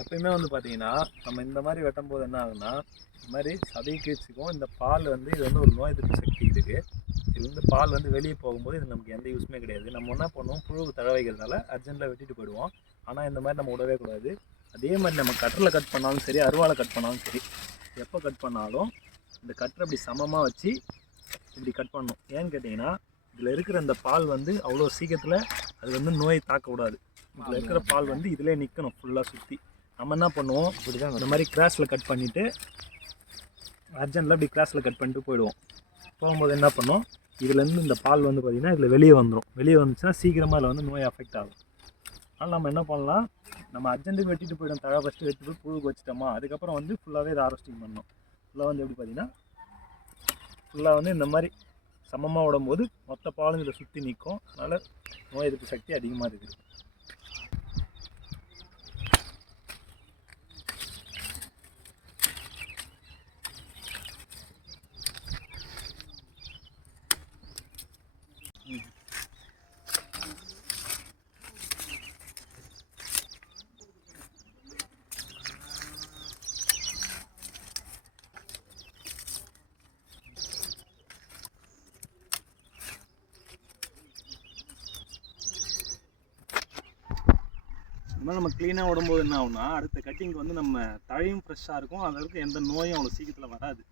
எப்பயுமே வந்து பார்த்தீங்கன்னா, நம்ம இந்த மாதிரி வெட்டும்போது என்ன ஆகுதுன்னா, இந்த மாதிரி சதை கீழ்ச்சிக்கும் இந்த பால் வந்து இது வந்து ஒரு நோய் எதிர்ப்பு சக்தி இருக்குது. இது வந்து பால் வந்து வெளியே போகும்போது இது நமக்கு எந்த யூஸுமே கிடையாது. நம்ம என்ன பண்ணுவோம், புழுவு தழ வைக்கிறதால அர்ஜென்ட்டில் வெட்டிட்டு போயிடுவோம். ஆனால் இந்த மாதிரி நம்ம விடவே கூடாது. அதே மாதிரி நம்ம கட்டரில் கட் பண்ணாலும் சரி, அருவாளை கட் பண்ணாலும் சரி, எப்போ கட் பண்ணாலும் இந்த கட்டரை இப்படி சமமாக வச்சு இப்படி கட் பண்ணணும். ஏன்னு கேட்டிங்கன்னா, இதில் இருக்கிற இந்த பால் வந்து அவ்வளோ சீக்கிரத்தில் அது வந்து நோய் தாக்க விடாது. இதில் இருக்கிற பால் வந்து இதிலே நிற்கணும் ஃபுல்லாக சுற்றி. நம்ம என்ன பண்ணுவோம், இப்படி தான் இந்த மாதிரி கிராஸில் கட் பண்ணிவிட்டு அர்ஜென்ட்டில் இப்படி கிராஸில் கட் பண்ணிட்டு போயிடுவோம். போகும்போது என்ன பண்ணோம், இதுலேருந்து இந்த பால் வந்து பார்த்திங்கன்னா இதில் வெளியே வந்துடும். வெளியே வந்துச்சுன்னா சீக்கிரமாக இதில் வந்து நோய் அஃபெக்ட் ஆகும். அதனால் நம்ம என்ன பண்ணலாம், நம்ம அர்ஜென்ட்டுக்கு வெட்டிட்டு போய்டும், தழை ஃபஸ்ட்டு வெட்டி போய் புழுக்கு வச்சுட்டோமா, அதுக்கப்புறம் வந்து ஃபுல்லாகவே இதை ஹார்வெஸ்டிங் பண்ணணும். ஃபுல்லாக வந்து எப்படி பார்த்திங்கன்னா ஃபுல்லாக வந்து இந்த மாதிரி சமமாக விடும்போது மொத்த பாலும் இதில் சுற்றி நிற்கும். அதனால் நோய் எதிர்ப்பு சக்தி அதிகமாக இருக்குது. இந்த மாதிரி நம்ம க்ளீனாக விடும்போது என்ன ஆகும்னா, அடுத்த கட்டிங்க்கு வந்து நம்ம தழையும் ஃப்ரெஷ்ஷாக இருக்கும். அதற்கு எந்த நோயும் அவ்வளோ சீக்கிரத்தில் வராது.